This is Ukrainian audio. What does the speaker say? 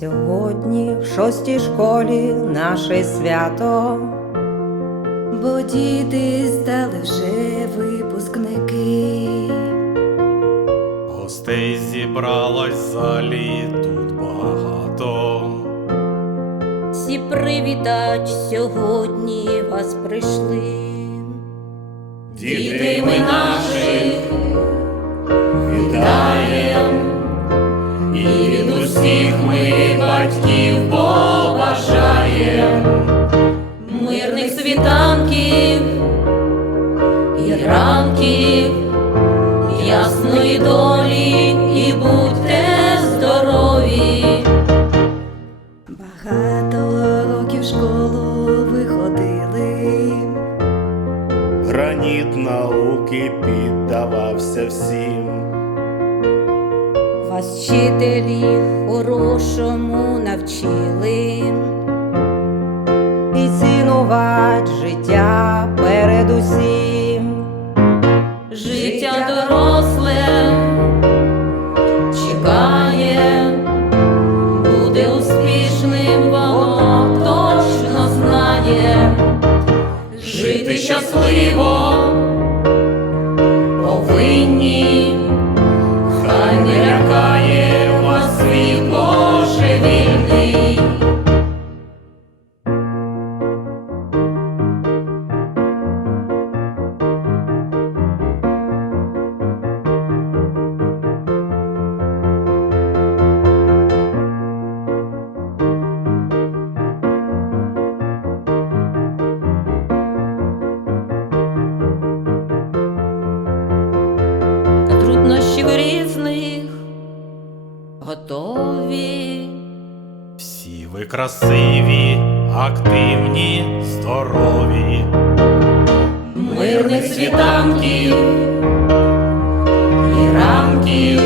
Сьогодні в шостій школі наше свято. Бо діти стали вже випускники. Гостей зібралось в залі тут багато. Всі привітач сьогодні вас прийшли. Діти ми наших батьків побажаєм. Мирних світанків і ранків, ясної долі і будьте здорові. Багато років в школу виходили. Граніт науки піддавався всім. Вас вчителі хорошому навчили. І цінувати життя передусім. Життя доросле чекає, буде успішним, воно точно знає. Жити щасливо готові. Всі ви красиві, активні, здорові. Мирних світанків і ранків.